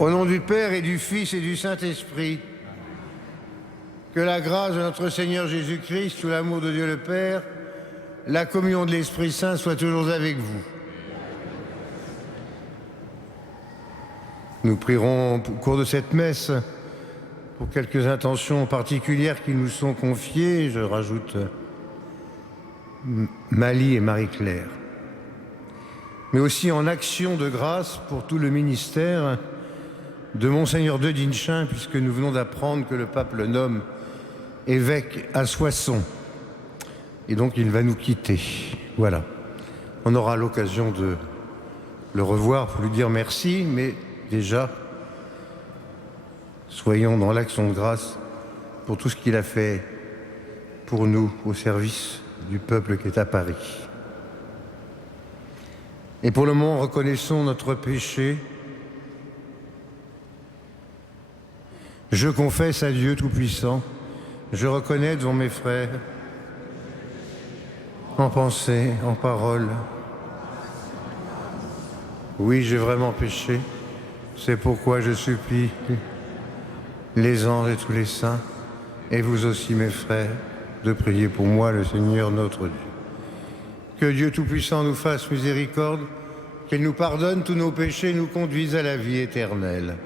Au nom du Père et du Fils et du Saint-Esprit, que la grâce de notre Seigneur Jésus-Christ, sous l'amour de Dieu le Père, la communion de l'Esprit Saint soit toujours avec vous. Nous prierons au cours de cette messe pour quelques intentions particulières qui nous sont confiées. Je rajoute Mali et Marie-Claire. Mais aussi en action de grâce pour tout le ministère de Monseigneur de Dinchin, puisque nous venons d'apprendre que le pape le nomme évêque à Soissons. Et donc il va nous quitter. Voilà. On aura l'occasion de le revoir pour lui dire merci, mais déjà, soyons dans l'action de grâce pour tout ce qu'il a fait pour nous au service du peuple qui est à Paris. Et pour le moment, reconnaissons notre péché. Je confesse à Dieu Tout-Puissant, je reconnais devant mes frères, en pensée, en parole. Oui, j'ai vraiment péché. C'est pourquoi je supplie les anges et tous les saints, et vous aussi, mes frères, de prier pour moi, le Seigneur notre Dieu. Que Dieu Tout-Puissant nous fasse miséricorde, qu'il nous pardonne tous nos péchés et nous conduise à la vie éternelle.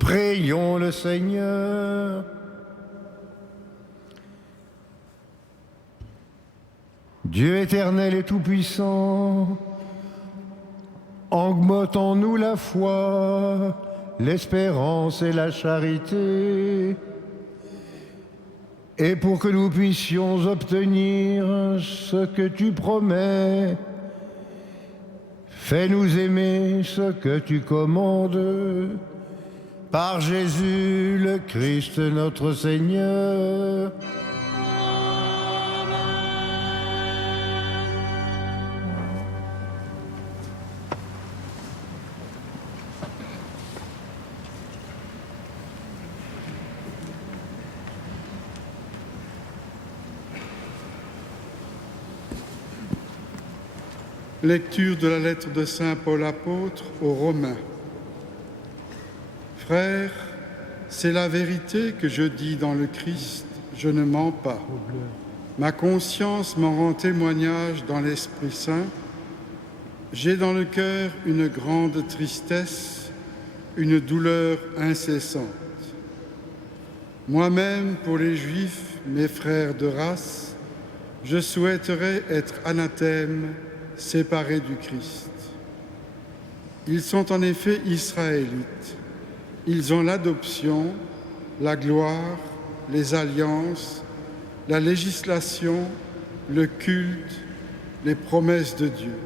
Prions le Seigneur. Dieu éternel et tout-puissant, augmente en nous la foi, l'espérance et la charité, et pour que nous puissions obtenir ce que tu promets, fais-nous aimer ce que tu commandes. Par Jésus le Christ notre Seigneur. Lecture de la lettre de Saint Paul apôtre aux Romains. Frères, c'est la vérité que je dis dans le Christ, je ne mens pas. Ma conscience m'en rend témoignage dans l'Esprit Saint. J'ai dans le cœur une grande tristesse, une douleur incessante. Moi-même, pour les Juifs, mes frères de race, je souhaiterais être anathème, séparé du Christ. Ils sont en effet israélites. Ils ont l'adoption, la gloire, les alliances, la législation, le culte, les promesses de Dieu.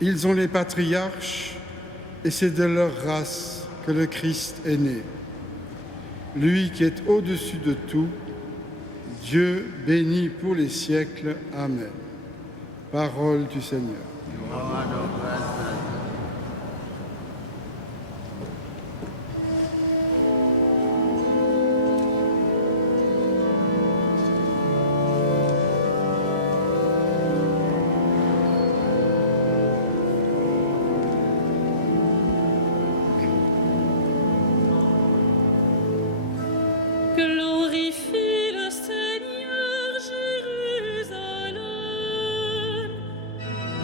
Ils ont les patriarches et c'est de leur race que le Christ est né. Lui qui est au-dessus de tout, Dieu béni pour les siècles. Amen. Parole du Seigneur. Glorifie le Seigneur, Jérusalem.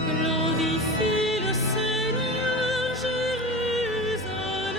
Glorifie le Seigneur, Jérusalem.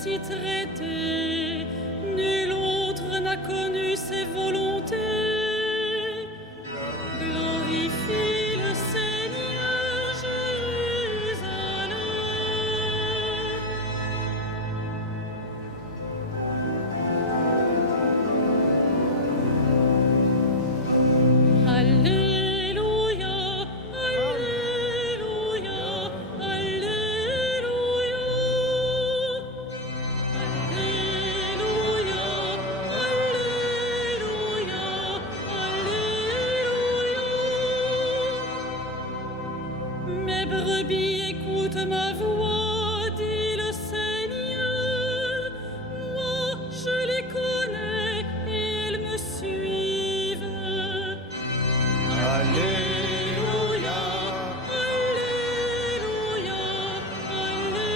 ainsi traité, nul autre n'a connu ses volontés. Glorifie le Seigneur Jérusalem. Alléluia, Alléluia, Alléluia. Alléluia, Alléluia, Alléluia. Mes brebis écoutent ma voix, dit le Seigneur. Moi, je les connais et elles me suivent. Alléluia, Alléluia, Alléluia.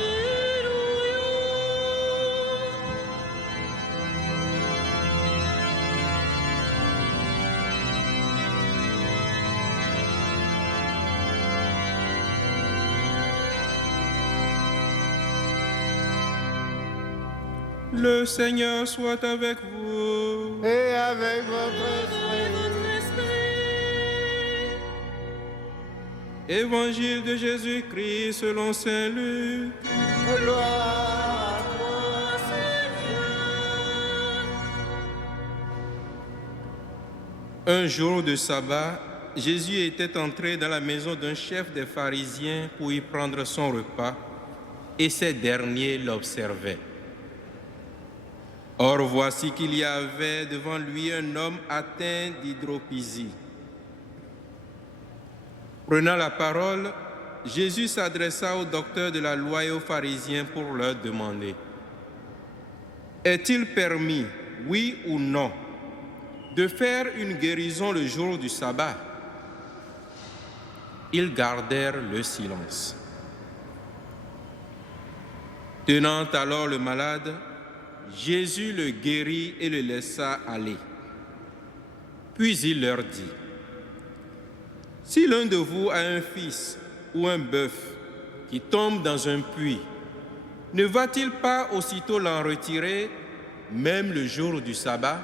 Le Seigneur soit avec vous. Et avec votre esprit. Votre esprit. Évangile de Jésus-Christ selon saint Luc. Gloire à toi. Un jour de sabbat, Jésus était entré dans la maison d'un chef des pharisiens pour y prendre son repas, et ces derniers l'observaient. Or, voici qu'il y avait devant lui un homme atteint d'hydropésie. Prenant la parole, Jésus s'adressa aux docteurs de la loi et aux pharisiens pour leur demander: est-il permis, oui ou non, de faire une guérison le jour du sabbat? Ils gardèrent le silence. Tenant alors le malade, Jésus le guérit et le laissa aller. Puis il leur dit: si l'un de vous a un fils ou un bœuf qui tombe dans un puits, ne va-t-il pas aussitôt l'en retirer, même le jour du sabbat?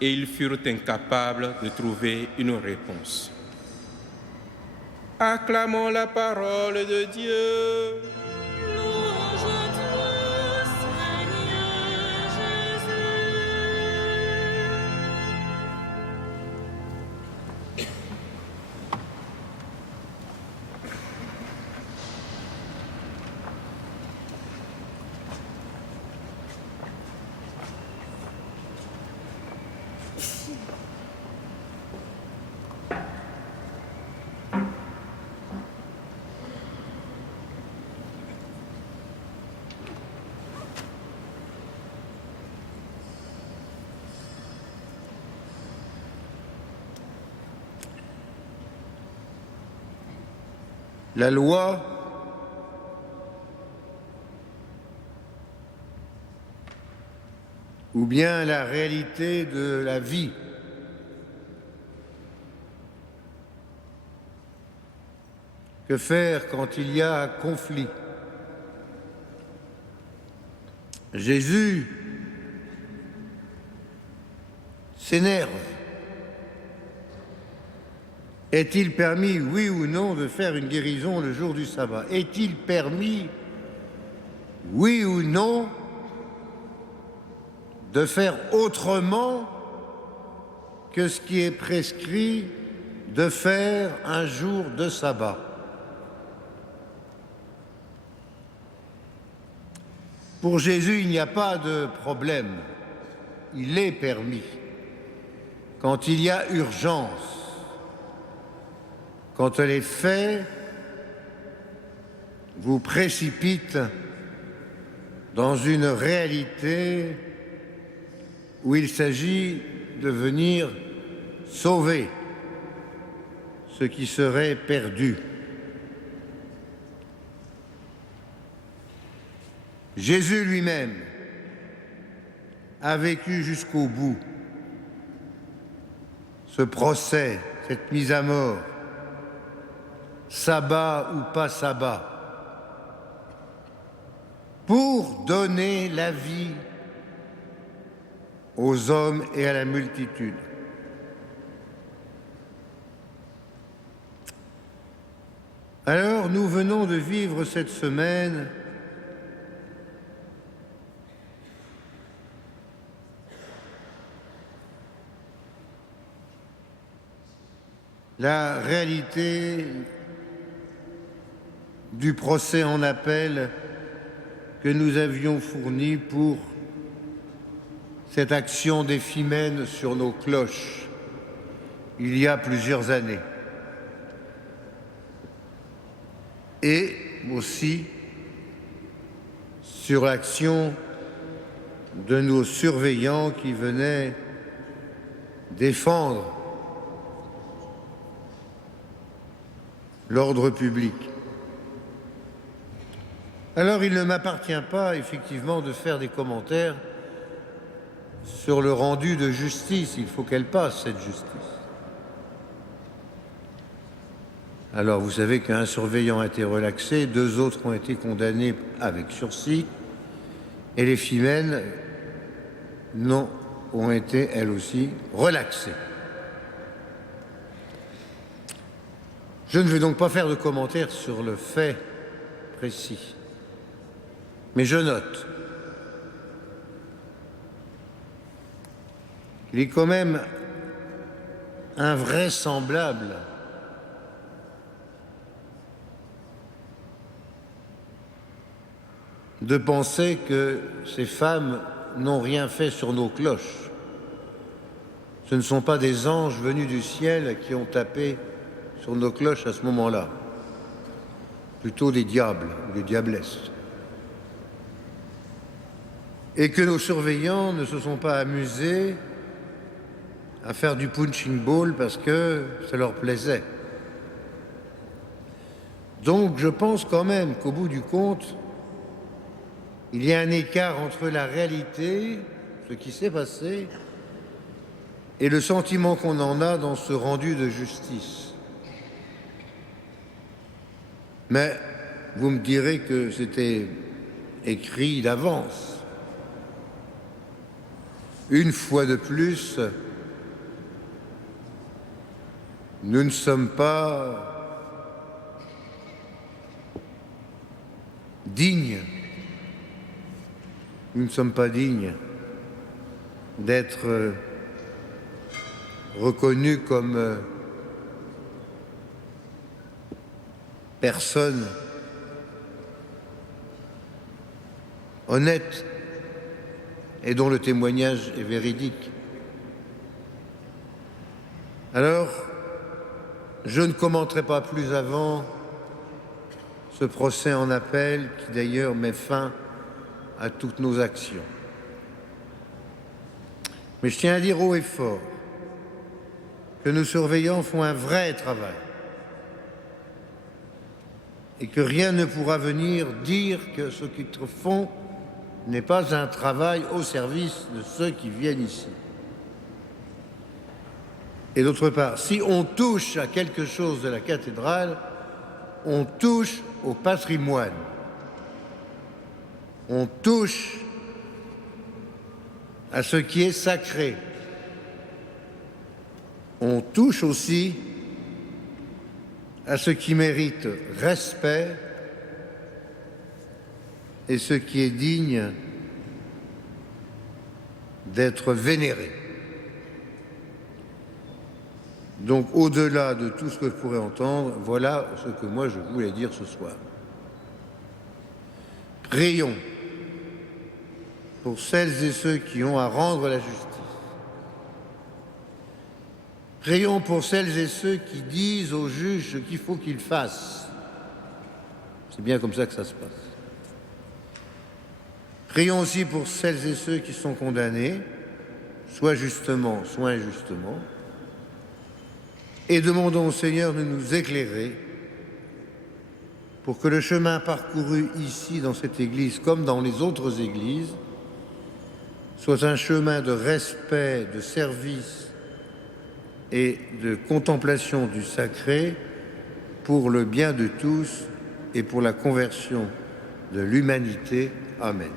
Et ils furent incapables de trouver une réponse. Acclamons la parole de Dieu. Louange à toi, Seigneur Jésus. La loi ou bien la réalité de la vie. Que faire quand il y a conflit? Jésus s'énerve. Est-il permis, oui ou non, de faire une guérison le jour du sabbat? Est-il permis, oui ou non, de faire autrement que ce qui est prescrit de faire un jour de sabbat? Pour Jésus, il n'y a pas de problème. Il est permis. Quand il y a urgence, quand les faits vous précipitent dans une réalité où il s'agit de venir sauver ce qui serait perdu. Jésus lui-même a vécu jusqu'au bout ce procès, cette mise à mort, sabbat ou pas sabbat. pour donner la vie aux hommes et à la multitude. Alors, nous venons de vivre cette semaine la réalité du procès en appel que nous avions fourni pour cette action d'éphémène sur nos cloches il y a plusieurs années. Et aussi sur l'action de nos surveillants qui venaient défendre l'ordre public. Alors il ne m'appartient pas effectivement de faire des commentaires sur le rendu de justice. Il faut qu'elle passe, cette justice. Alors vous savez qu'un surveillant a été relaxé, 2 autres ont été condamnés avec sursis, et les femelles ont été elles aussi relaxées. Je ne vais donc pas faire de commentaires sur le fait précis, mais je note qu'il est quand même invraisemblable de penser que ces femmes n'ont rien fait sur nos cloches. Ce ne sont pas des anges venus du ciel qui ont tapé sur nos cloches à ce moment-là, plutôt des diables ou des diablesses. Et que nos surveillants ne se sont pas amusés à faire du punching ball parce que ça leur plaisait. Donc je pense quand même qu'au bout du compte, il y a un écart entre la réalité, ce qui s'est passé, et le sentiment qu'on en a dans ce rendu de justice. Mais vous me direz que c'était écrit d'avance. Une fois de plus, nous ne sommes pas dignes. Nous ne sommes pas dignes d'être reconnus comme personnes honnêtes et dont le témoignage est véridique. Alors, je ne commenterai pas plus avant ce procès en appel qui d'ailleurs met fin à toutes nos actions. Mais je tiens à dire haut et fort que nos surveillants font un vrai travail et que rien ne pourra venir dire que ce qu'ils font n'est pas un travail au service de ceux qui viennent ici. Et d'autre part, si on touche à quelque chose de la cathédrale, on touche au patrimoine. On touche à ce qui est sacré. On touche aussi à ce qui mérite respect et ce qui est digne d'être vénéré. Donc, au-delà de tout ce que je pourrais entendre, voilà ce que moi je voulais dire ce soir. Prions pour celles et ceux qui ont à rendre la justice. Prions pour celles et ceux qui disent aux juges ce qu'il faut qu'ils fassent. C'est bien comme ça que ça se passe. Prions aussi pour celles et ceux qui sont condamnés, soit justement, soit injustement. Et demandons au Seigneur de nous éclairer pour que le chemin parcouru ici dans cette église comme dans les autres églises soit un chemin de respect, de service et de contemplation du sacré pour le bien de tous et pour la conversion de l'humanité. Amen.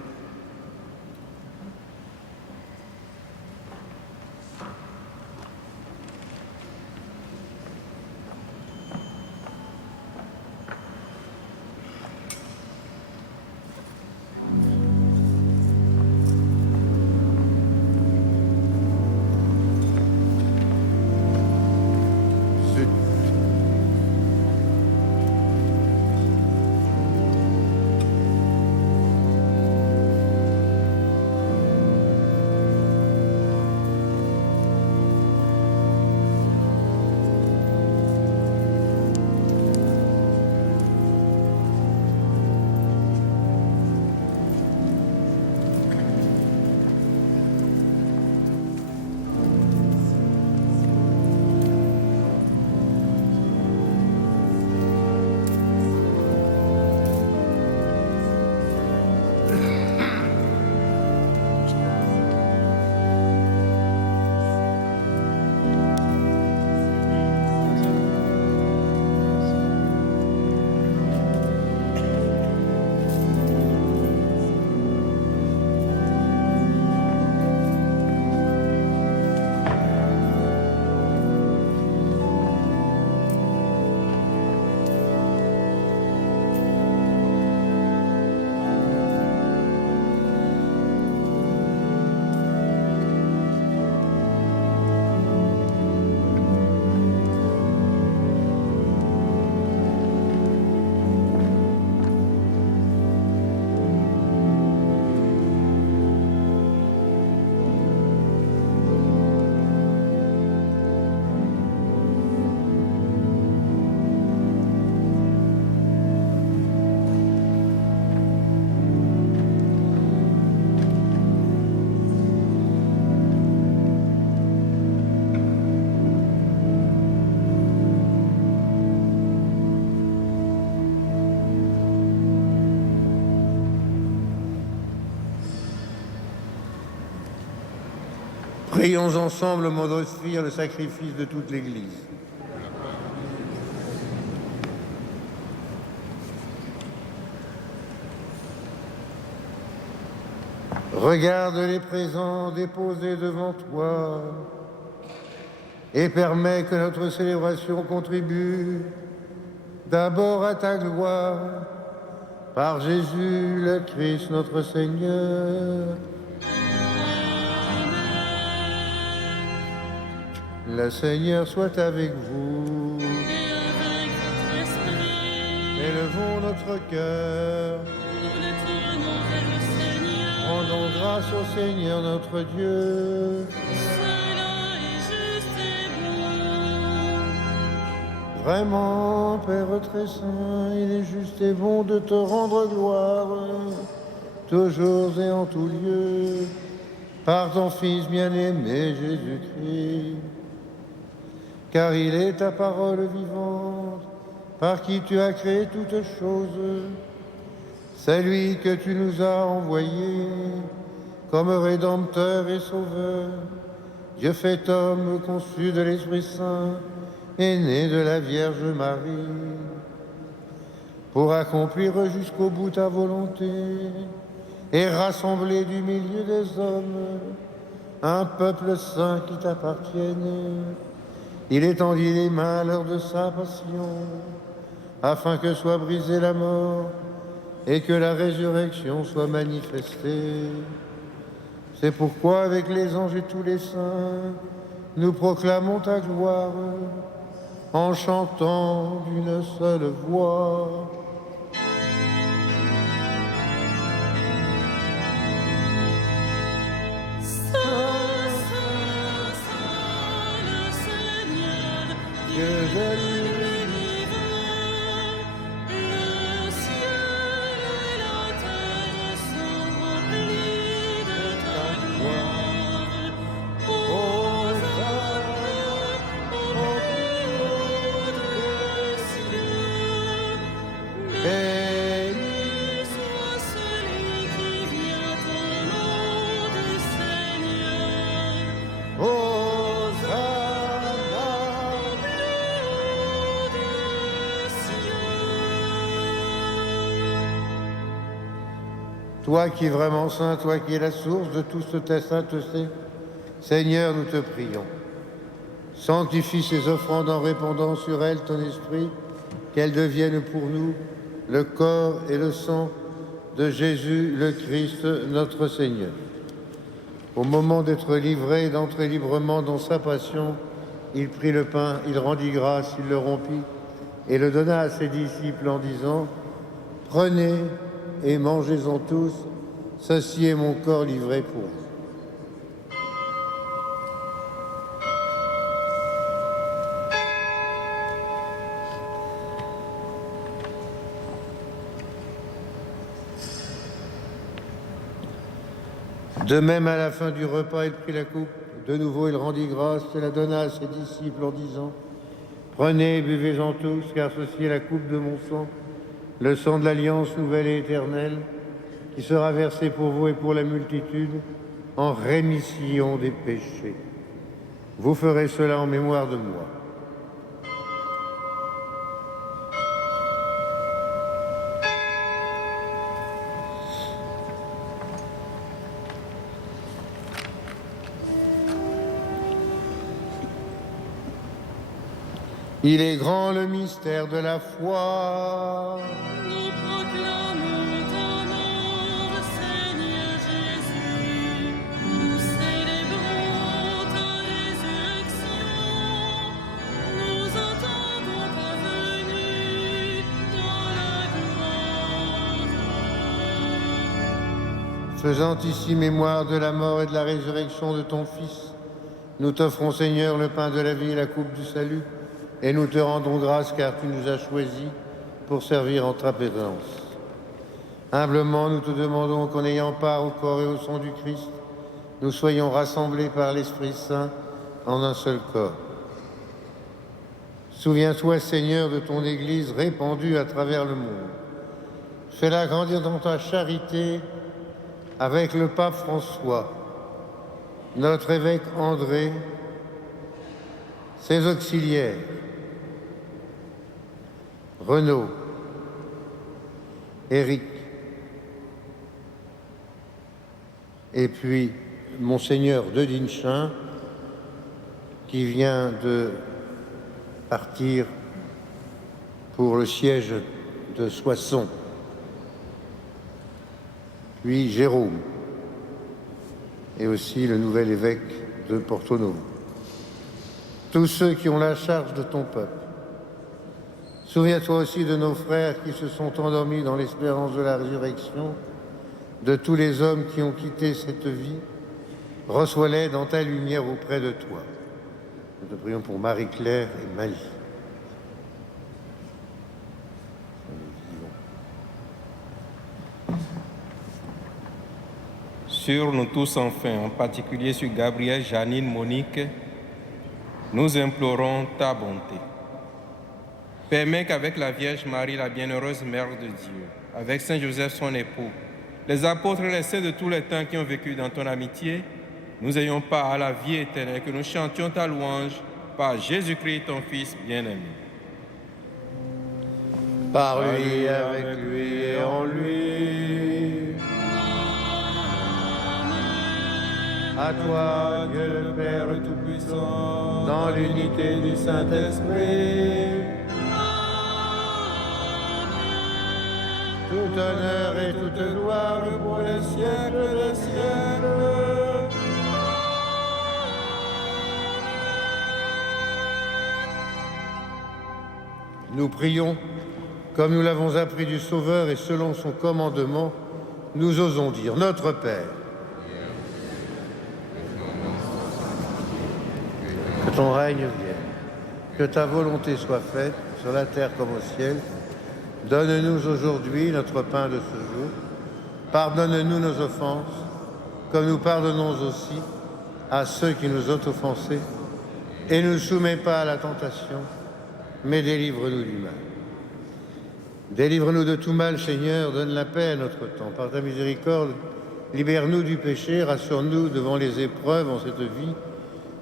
Prions ensemble, mon offrir le sacrifice de toute l'Église. Regarde les présents déposés devant toi et permets que notre célébration contribue d'abord à ta gloire par Jésus le Christ notre Seigneur. Le Seigneur soit avec vous. Et avec votre esprit. Élevons notre cœur. Nous le tournons vers le Seigneur. Rendons grâce au Seigneur notre Dieu. Cela est juste et bon. Vraiment, Père très saint, il est juste et bon de te rendre gloire, toujours et en tout lieu, par ton Fils bien-aimé Jésus-Christ. Car il est ta parole vivante, par qui tu as créé toutes choses. C'est lui que tu nous as envoyé comme Rédempteur et Sauveur, Dieu fait homme, conçu de l'Esprit Saint et né de la Vierge Marie, pour accomplir jusqu'au bout ta volonté et rassembler du milieu des hommes un peuple saint qui t'appartienne. Il étendit les mains à l'heure de sa passion, afin que soit brisée la mort et que la résurrection soit manifestée. C'est pourquoi, avec les anges et tous les saints, nous proclamons ta gloire en chantant d'une seule voix. Dieu de l'univers, Le ciel et la terre sont remplis de ta gloire. Hosanna au plus haut des cieux. Toi qui es vraiment saint, toi qui es la source de toute ta sainteté, Seigneur, nous te prions. Sanctifie ces offrandes en répandant sur elles ton esprit, qu'elles deviennent pour nous le corps et le sang de Jésus le Christ, notre Seigneur. Au moment d'être livré et d'entrer librement dans sa passion, il prit le pain, il rendit grâce, il le rompit et le donna à ses disciples en disant « Prenez et mangez-en tous, ceci est mon corps livré pour vous. » De même, à la fin du repas, il prit la coupe. De nouveau, il rendit grâce et la donna à ses disciples en disant « Prenez et buvez-en tous, car ceci est la coupe de mon sang, le sang de l'alliance nouvelle et éternelle, qui sera versé pour vous et pour la multitude en rémission des péchés. Vous ferez cela en mémoire de moi. » Il est grand le mystère de la foi. Nous proclamons ta mort, Seigneur Jésus. Nous célébrons ta résurrection. Nous attendons ta venue dans la gloire. Faisant ici mémoire de la mort et de la résurrection de ton Fils, nous t'offrons, Seigneur, le pain de la vie et la coupe du salut, et nous te rendons grâce car tu nous as choisis pour servir en ta présence. Humblement, nous te demandons qu'en ayant part au corps et au sang du Christ, nous soyons rassemblés par l'Esprit Saint en un seul corps. Souviens-toi, Seigneur, de ton Église répandue à travers le monde. Fais-la grandir dans ta charité avec le pape François, notre évêque André, ses auxiliaires, Renaud, Éric, et puis Monseigneur de Dinchin, qui vient de partir pour le siège de Soissons, puis Jérôme, et aussi le nouvel évêque de Porto Novo. Tous ceux qui ont la charge de ton peuple. Souviens-toi aussi de nos frères qui se sont endormis dans l'espérance de la résurrection, de tous les hommes qui ont quitté cette vie. Reçois-les dans ta lumière auprès de toi. Nous te prions pour Marie-Claire et Mali. Sur nous tous enfin, en particulier sur Gabriel, Janine, Monique, nous implorons ta bonté. Permets qu'avec la Vierge Marie, la bienheureuse Mère de Dieu, avec Saint Joseph son époux, les apôtres et les saints de tous les temps qui ont vécu dans ton amitié, nous ayons part à la vie éternelle, que nous chantions ta louange par Jésus-Christ, ton Fils bien-aimé. Par lui, avec lui et en lui. À toi, Dieu le Père Tout-Puissant, dans l'unité du Saint-Esprit, tout honneur et toute gloire pour les siècles des siècles. Nous prions, comme nous l'avons appris du Sauveur et selon son commandement, nous osons dire, Notre Père, que ton règne vienne, que ta volonté soit faite sur la terre comme au ciel. Donne-nous aujourd'hui notre pain de ce jour. Pardonne-nous nos offenses, comme nous pardonnons aussi à ceux qui nous ont offensés. Et ne nous soumets pas à la tentation, mais délivre-nous du mal. Délivre-nous de tout mal, Seigneur, donne la paix à notre temps. Par ta miséricorde, libère-nous du péché, rassure-nous devant les épreuves en cette vie,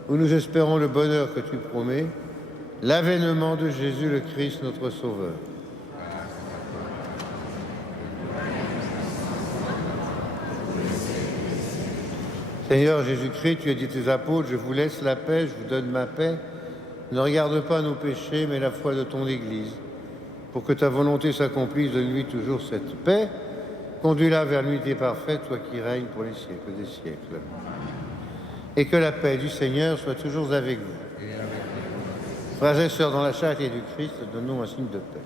où nous espérons le bonheur que tu promets, l'avènement de Jésus le Christ, notre Sauveur. Seigneur Jésus-Christ, tu as dit à tes apôtres, je vous laisse la paix, je vous donne ma paix. Ne regarde pas nos péchés, mais la foi de ton Église. Pour que ta volonté s'accomplisse, donne-lui toujours cette paix. Conduis-la vers l'unité parfaite, toi qui règnes pour les siècles des siècles. Et que la paix du Seigneur soit toujours avec vous. Frères et sœurs, dans la charité du Christ, donne-nous un signe de paix.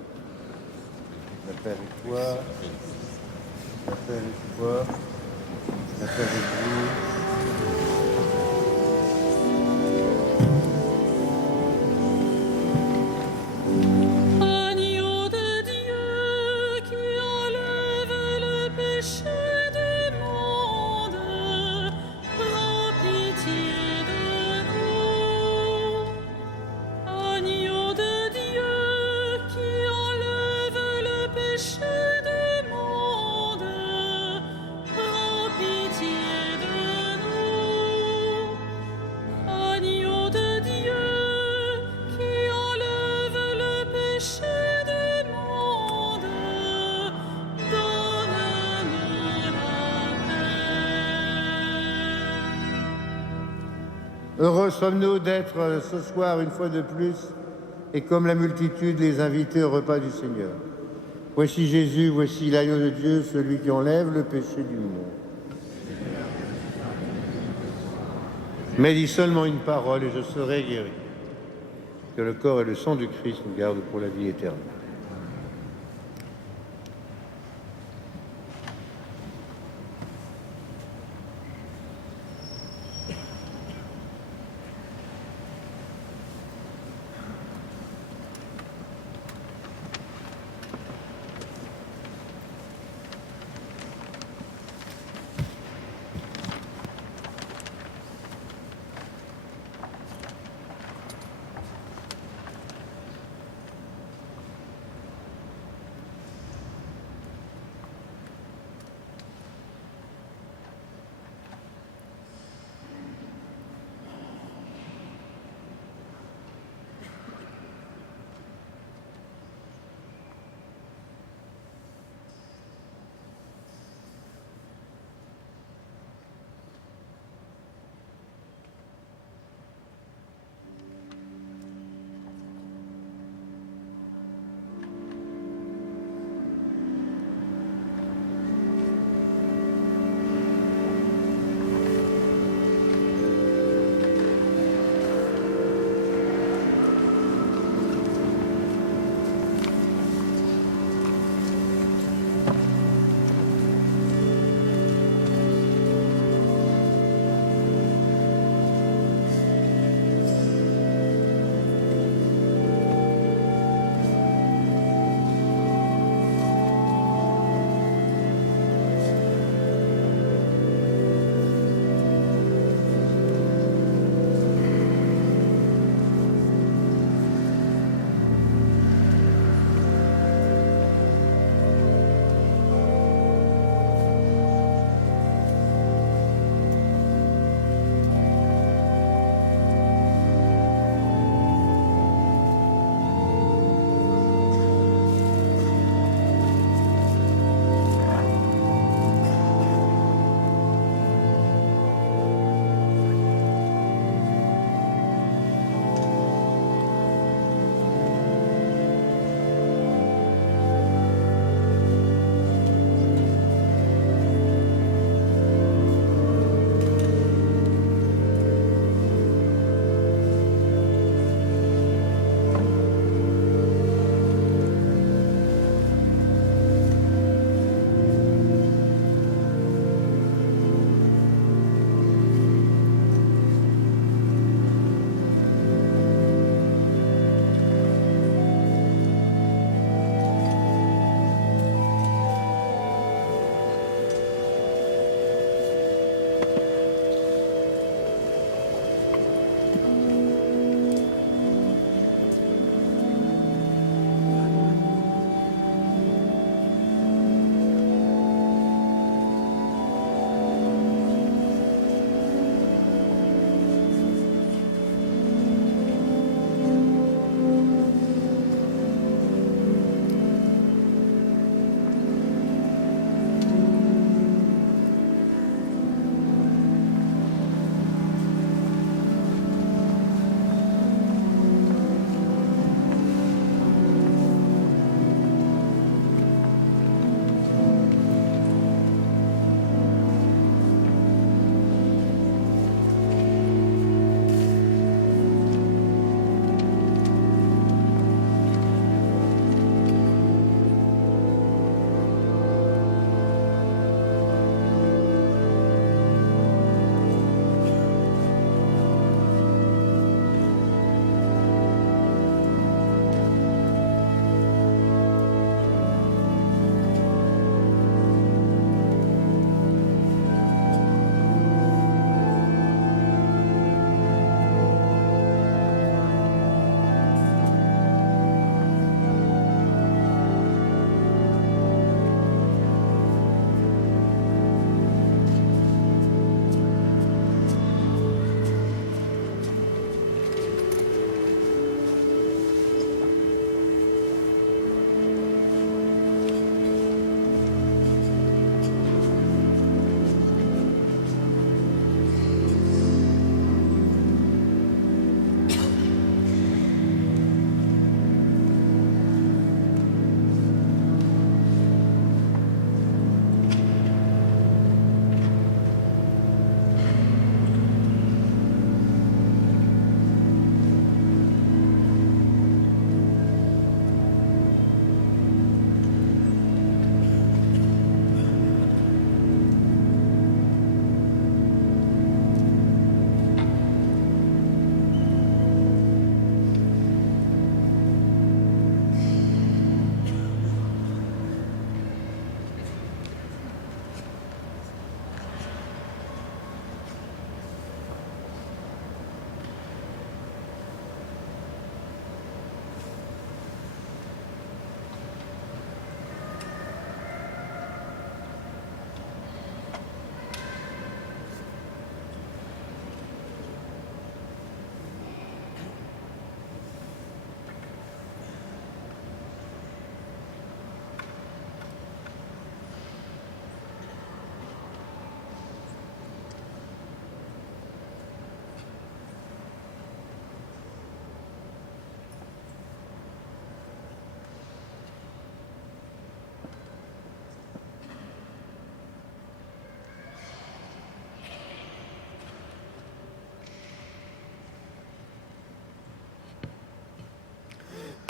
La paix avec toi, la paix avec toi, la paix avec vous. Agneau de Dieu qui enlève le péché du monde, prends pitié de nous. Agneau de Dieu qui enlève le péché du monde, prends pitié de nous. Agneau de Dieu qui enlève le péché du monde, donne-nous la paix. Heureux sommes-nous d'être ce soir, une fois de plus, et comme la multitude, les invités au repas du Seigneur. Voici Jésus, voici l'agneau de Dieu, celui qui enlève le péché du monde. Mais dis seulement une parole et je serai guéri. Que le corps et le sang du Christ nous gardent pour la vie éternelle.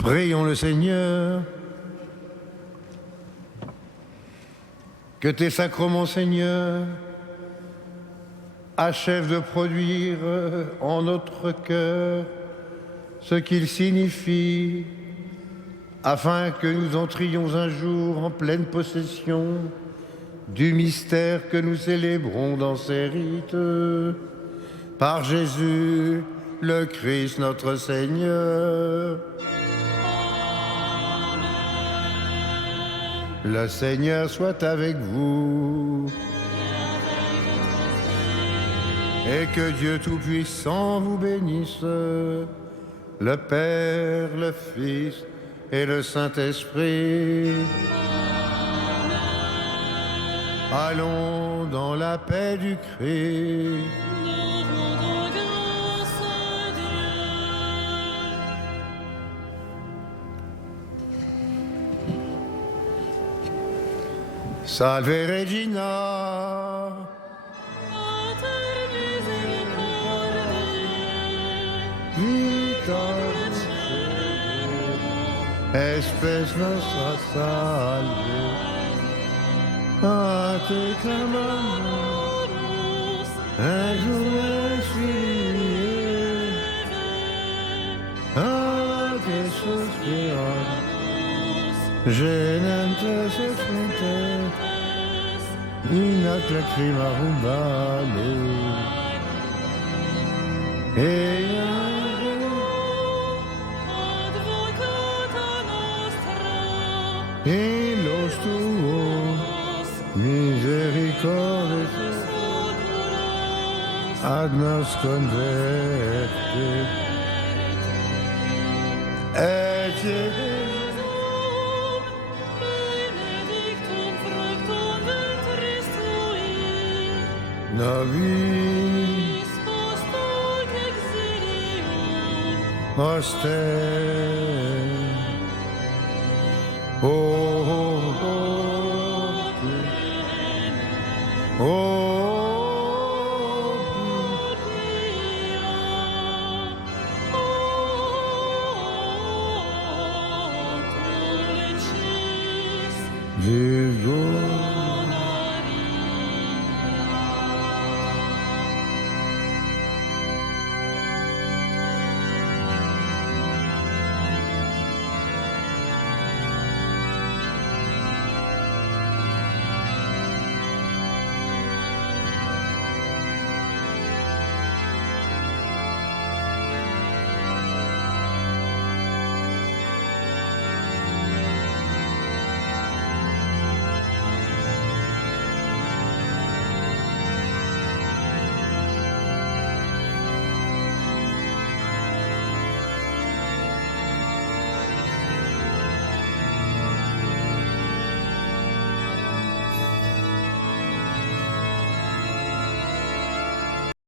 Prions le Seigneur. Que tes sacrements, Seigneur, achèvent de produire en notre cœur ce qu'ils signifient, afin que nous entrions un jour en pleine possession du mystère que nous célébrons dans ces rites. Par Jésus, le Christ, notre Seigneur. Le Seigneur soit avec vous. Et que Dieu Tout-Puissant vous bénisse, le Père, le Fils et le Saint-Esprit. Allons dans la paix du Christ. Nous rendons grâce à Dieu. Salve Regina. Pater misericordiae, Vita espes nostra salve. A te clamamos, exules a te suspiramos, genentes et fontes, in ac lacrimarum vale. Advocata nostra, Los tuos misericordes ad nos converte. Et benedictum fructum ventris tui, nobis post hoc exilium, oster. Oh, oh, oh, oh, Virgo.